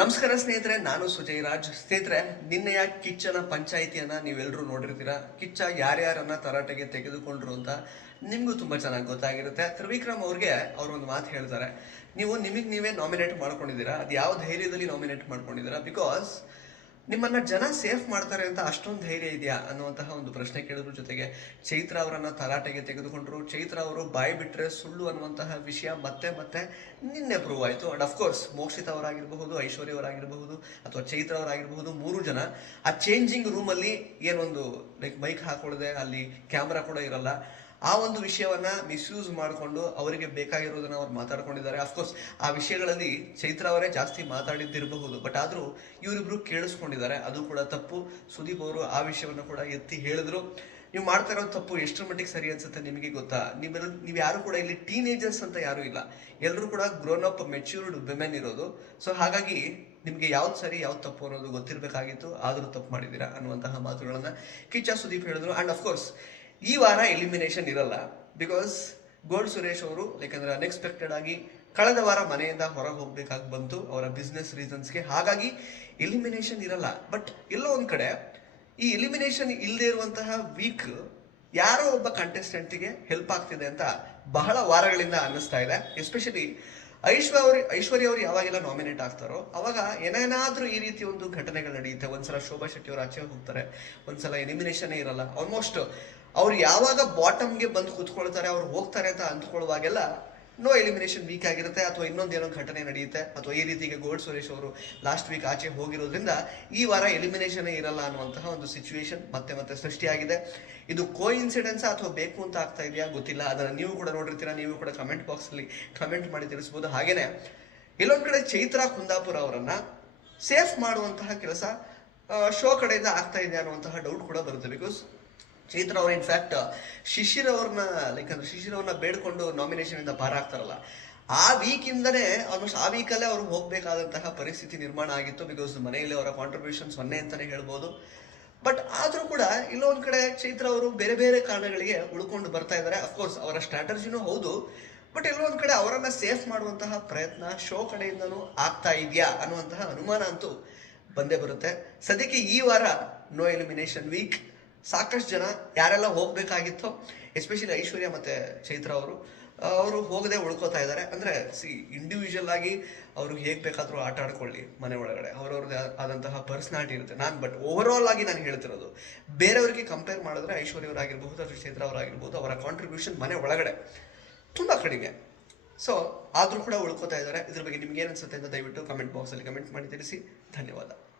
ನಮಸ್ಕಾರ ಸ್ನೇಹಿತರೆ, ನಾನು ಸುಜಯ್ ರಾಜ್ ಸ್ನೇಹಿತರೆ, ನಿನ್ನೆಯ ಕಿಚ್ಚನ ಪಂಚಾಯಿತಿಯನ್ನು ನೀವೆಲ್ಲರೂ ನೋಡಿರ್ತೀರ? ಕಿಚ್ಚ ಯಾರ್ಯಾರನ್ನ ತರಾಟೆಗೆ ತೆಗೆದುಕೊಂಡ್ರು ಅಂತ ನಿಮಗೂ ತುಂಬಾ ಚೆನ್ನಾಗಿ ಗೊತ್ತಾಗಿರುತ್ತೆ. ತ್ರಿವಿಕ್ರಮ್ ಅವ್ರಿಗೆ ಅವ್ರು ಒಂದು ಮಾತು ಹೇಳ್ತಾರೆ. ನೀವು ನಿಮಗೆ ನೀವೇ ನಾಮಿನೇಟ್ ಮಾಡ್ಕೊಂಡಿದ್ದೀರಾ? ಅದು ಯಾವ ಧೈರ್ಯದಲ್ಲಿ ನಾಮಿನೇಟ್ ಮಾಡ್ಕೊಂಡಿದ್ದೀರಾ? ಬಿಕಾಸ್ ನಿಮ್ಮನ್ನ ಜನ ಸೇಫ್ ಮಾಡ್ತಾರೆ ಅಂತ ಅಷ್ಟೊಂದು ಧೈರ್ಯ ಇದೆಯಾ? ಅನ್ನುವಂತಹ ಒಂದು ಪ್ರಶ್ನೆ ಕೇಳಿದ್ರು ಜೊತೆಗೆ ಚೈತ್ರ ಅವರನ್ನ ತರಾಟೆಗೆ ತೆಗೆದುಕೊಂಡ್ರು. ಚೈತ್ರ ಅವರು ಬಾಯಿ ಬಿಟ್ರೆ ಸುಳ್ಳು ಅನ್ನುವಂತಹ ವಿಷಯ ಮತ್ತೆ ಮತ್ತೆ ನಿನ್ನೆ ಪ್ರೂವ್ ಆಯಿತು. ಅಂಡ್ ಅಫ್ಕೋರ್ಸ್ ಮೋಕ್ಷಿತ ಅವರಾಗಿರಬಹುದು, ಐಶ್ವರ್ಯ ಅವರಾಗಿರಬಹುದು, ಅಥವಾ ಚೈತ್ರ ಅವರಾಗಿರಬಹುದು, ಮೂರು ಜನ. ಆ ಚೇಂಜಿಂಗ್ ರೂಮಲ್ಲಿ ಏನೊಂದು ಲೈಕ್ ಮೈಕ್ ಹಾಕೊಳ್ಳದೆ ಅಲ್ಲಿ ಕ್ಯಾಮ್ರಾ ಕೂಡ ಇರಲ್ಲ. ಆ ಒಂದು ವಿಷಯವನ್ನ ಮಿಸ್ಯೂಸ್ ಮಾಡಿಕೊಂಡು ಅವರಿಗೆ ಬೇಕಾಗಿರೋದನ್ನ ಅವ್ರು ಮಾತಾಡ್ಕೊಂಡಿದ್ದಾರೆ. ಅಫ್ಕೋರ್ಸ್ ಆ ವಿಷಯಗಳಲ್ಲಿ ಚೈತ್ರ ಅವರೇ ಜಾಸ್ತಿ ಮಾತಾಡಿದ್ದಿರಬಹುದು. ಬಟ್ ಆದರೂ ಇವರಿಬ್ರು ಕೇಳಿಸ್ಕೊಂಡಿದ್ದಾರೆ. ಅದು ಕೂಡ ತಪ್ಪು. ಸುದೀಪ್ ಅವರು ಆ ವಿಷಯವನ್ನು ಕೂಡ ಎತ್ತಿ ಹೇಳಿದ್ರು. ನೀವು ಮಾಡ್ತಾ ಇರೋ ತಪ್ಪು. ಎಷ್ಟರ ಮಟ್ಟಿಗೆ ಸರಿ ಅನ್ಸುತ್ತೆ ನಿಮಗೆ ಗೊತ್ತಾ? ನೀವೆಲ್ಲ ನೀವು ಯಾರು ಕೂಡ ಇಲ್ಲಿ ಟೀನೇಜರ್ಸ್ ಅಂತ ಯಾರು ಇಲ್ಲ. ಎಲ್ಲರೂ ಕೂಡ ಗ್ರೋನ್ ಅಪ್ ಮೆಚ್ಯೂರ್ಡ್ ವಿಮೆನ್ ಇರೋದು. ಸೊ ಹಾಗಾಗಿ ನಿಮಗೆ ಯಾವ್ದು ಸರಿ, ಯಾವ್ದು ತಪ್ಪು ಅನ್ನೋದು ಗೊತ್ತಿರಬೇಕಾಗಿತ್ತು. ಆದರೂ ತಪ್ಪು ಮಾಡಿದ್ದೀರಾ ಅನ್ನುವಂತಹ ಮಾತುಗಳನ್ನು ಕಿಚ್ಚ ಸುದೀಪ್ ಹೇಳಿದ್ರು. ಅಂಡ್ ಅಫ್ಕೋರ್ಸ್ ಈ ವಾರ ಎಲಿಮಿನೇಷನ್ ಇರಲ್ಲ. ಬಿಕಾಸ್ ಗೋಲ್ಡ್ ಸುರೇಶ್ ಅವರು ಯಾಕಂದ್ರೆ ಅನ್ಎಕ್ಸ್ಪೆಕ್ಟೆಡ್ ಆಗಿ ಕಳೆದ ವಾರ ಮನೆಯಿಂದ ಹೊರಗೆ ಹೋಗ್ಬೇಕಾಗಿ ಬಂತು. ಅವರ ಬಿಸ್ನೆಸ್ ರೀಸನ್ಸ್ಗೆ ಹಾಗಾಗಿ ಎಲಿಮಿನೇಷನ್ ಇರಲ್ಲ. ಬಟ್ ಎಲ್ಲೋ ಒಂದು ಕಡೆ ಈ ಎಲಿಮಿನೇಷನ್ ಇಲ್ಲದೆ ಇರುವಂತಹ ವೀಕ್ ಯಾರೋ ಒಬ್ಬ ಕಂಟೆಸ್ಟೆಂಟ್ಗೆ ಹೆಲ್ಪ್ ಆಗ್ತಿದೆ ಅಂತ ಬಹಳ ವಾರಗಳಿಂದ ಅನ್ನಿಸ್ತಾ ಇದೆ. ಎಸ್ಪೆಷಲಿ ಐಶ್ವರ್ಯ ಐಶ್ವರ್ಯ ಅವರು ಯಾವಾಗೆಲ್ಲ ನಾಮಿನೇಟ್ ಆಗ್ತಾರೋ, ಅವಾಗ ಏನೇನಾದ್ರೂ ಈ ರೀತಿ ಒಂದು ಘಟನೆಗಳು ನಡೆಯುತ್ತೆ. ಒಂದ್ಸಲ ಶೋಭಾ ಶೆಟ್ಟಿ ಅವರು ಆಚೆ ಹೋಗ್ತಾರೆ, ಒಂದ್ಸಲ ಎಲಿಮಿನೇಷನ್ ಇರಲ್ಲ. ಆಲ್ಮೋಸ್ಟ್ ಅವ್ರು ಯಾವಾಗ ಬಾಟಮ್ಗೆ ಬಂದು ಕುತ್ಕೊಳ್ತಾರೆ, ಅವ್ರು ಹೋಗ್ತಾರೆ ಅಂತ ಅಂದ್ಕೊಳ್ಳುವಾಗೆಲ್ಲ ನೋ ಎಲಿಮಿನೇಷನ್ ವೀಕ್ ಆಗಿರುತ್ತೆ, ಅಥವಾ ಇನ್ನೊಂದೇನೋ ಘಟನೆ ನಡೆಯುತ್ತೆ, ಅಥವಾ ಈ ರೀತಿಗೆ ಗೋಲ್ಡ್ ಸುರೇಶ್ ಅವರು ಲಾಸ್ಟ್ ವೀಕ್ ಆಚೆ ಹೋಗಿರೋದ್ರಿಂದ ಈ ವಾರ ಎಲಿಮಿನೇಷನ್ ಇರಲ್ಲ ಅನ್ನುವಂತಹ ಒಂದು ಸಿಚುವೇಶನ್ ಮತ್ತೆ ಮತ್ತೆ ಸೃಷ್ಟಿಯಾಗಿದೆ. ಇದು ಕೋ ಇನ್ಸಿಡೆನ್ಸ್ ಅಥವಾ ಬೇಕು ಅಂತ ಆಗ್ತಾ ಇದೆಯಾ? ಗೊತ್ತಿಲ್ಲ. ಅದನ್ನು ನೀವು ಕೂಡ ನೋಡಿರ್ತೀರಾ, ನೀವು ಕೂಡ ಕಮೆಂಟ್ ಬಾಕ್ಸ್ ಅಲ್ಲಿ ಕಮೆಂಟ್ ಮಾಡಿ ತಿಳಿಸ್ಬೋದು. ಹಾಗೇನೆ, ಇಲ್ಲೊಂದು ಕಡೆ ಚೈತ್ರಾ ಕುಂದಾಪುರ ಅವರನ್ನ ಸೇಫ್ ಮಾಡುವಂತಹ ಕೆಲಸ ಶೋ ಕಡೆಯಿಂದ ಆಗ್ತಾ ಇದೆಯಾ ಅನ್ನುವಂತಹ ಡೌಟ್ ಕೂಡ ಬರುತ್ತೆ ಬಿಕಾಸ್ ಚೈತ್ರ ಅವರು ಇನ್ಫ್ಯಾಕ್ಟ್ ಶಿಶಿರ್ ಅವ್ರನ್ನ ಲೈಕ್ ಅಂದ್ರೆ ಶಿಶಿರ್ ಅವ್ರನ್ನ ಬೇಡ್ಕೊಂಡು ನಾಮಿನೇಷನ್ ಇಂದ ಪಾರ ಆಗ್ತಾರಲ್ಲ, ಆ ವೀಕ್ ಇಂದನೇ ಆಲ್ಮೋಸ್ಟ್ ಆ ವೀಕಲ್ಲೇ ಅವ್ರು ಹೋಗ್ಬೇಕಾದಂತಹ ಪರಿಸ್ಥಿತಿ ನಿರ್ಮಾಣ ಆಗಿತ್ತು ಬಿಕಾಸ್ ಮನೆಯಲ್ಲಿ ಅವರ ಕಾಂಟ್ರಿಬ್ಯೂಷನ್ ಸೊನ್ನೆ ಅಂತಲೇ ಹೇಳ್ಬೋದು. ಬಟ್ ಆದ್ರೂ ಕೂಡ ಇಲ್ಲೊಂದ್ ಕಡೆ ಚೈತ್ರ ಅವರು ಬೇರೆ ಬೇರೆ ಕಾರಣಗಳಿಗೆ ಉಳ್ಕೊಂಡು ಬರ್ತಾ ಇದ್ದಾರೆ. ಅಫ್ಕೋರ್ಸ್ ಅವರ ಸ್ಟ್ರಾಟಜಿನೂ ಹೌದು ಬಟ್ ಇಲ್ಲೊಂದ್ ಕಡೆ ಅವರನ್ನ ಸೇಫ್ ಮಾಡುವಂತಹ ಪ್ರಯತ್ನ ಶೋ ಕಡೆಯಿಂದನೂ ಆಗ್ತಾ ಇದೆಯಾ ಅನ್ನುವಂತಹ ಅನುಮಾನ ಅಂತೂ ಬಂದೇ ಬರುತ್ತೆ. ಸದ್ಯಕ್ಕೆ ಈ ವಾರ ನೋ ಎಲಿಮಿನೇಷನ್ ವೀಕ್ ಸಾಕಷ್ಟು ಜನ ಯಾರೆಲ್ಲ ಹೋಗಬೇಕಾಗಿತ್ತೋ ಎಸ್ಪೆಷಲಿ ಐಶ್ವರ್ಯ ಮತ್ತೆ ಚೈತ್ರ ಅವರು ಅವರು ಹೋಗದೆ ಉಳ್ಕೋತಾ ಇದ್ದಾರೆ. ಅಂದ್ರೆ ಸಿ ಇಂಡಿವಿಜುವಲ್ ಆಗಿ ಅವರು ಹೇಗೆ ಬೇಕಾದರೂ ಆಟ ಆಡ್ಕೊಳ್ಳಿ ಮನೆ ಒಳಗಡೆ. ಅವ್ರವ್ರದ್ದು ಆದಂತಹ ಪರ್ಸನಾಲಿಟಿ ಇರುತ್ತೆ. ನಾನು ಬಟ್ ಓವರ್ ಆಲ್ ಆಗಿ ನಾನು ಹೇಳ್ತಿರೋದು, ಬೇರೆಯವರಿಗೆ ಕಂಪೇರ್ ಮಾಡಿದ್ರೆ ಐಶ್ವರ್ಯ ಅವರಾಗಿರ್ಬಹುದು ಅಥವಾ ಚೈತ್ರ ಅವರಾಗಿರ್ಬಹುದು, ಅವರ ಕಾಂಟ್ರಿಬ್ಯೂಷನ್ ಮನೆ ಒಳಗಡೆ ತುಂಬಾ ಕಡಿಮೆ. ಸೊ ಆದ್ರೂ ಕೂಡ ಉಳ್ಕೋತಾ ಇದ್ದಾರೆ. ಇದ್ರ ಬಗ್ಗೆ ನಿಮ್ಗೆ ಏನು ಅನ್ಸುತ್ತೆ ಅಂತ ದಯವಿಟ್ಟು ಕಮೆಂಟ್ ಬಾಕ್ಸಲ್ಲಿ ಕಮೆಂಟ್ ಮಾಡಿ ತಿಳಿಸಿ. ಧನ್ಯವಾದ.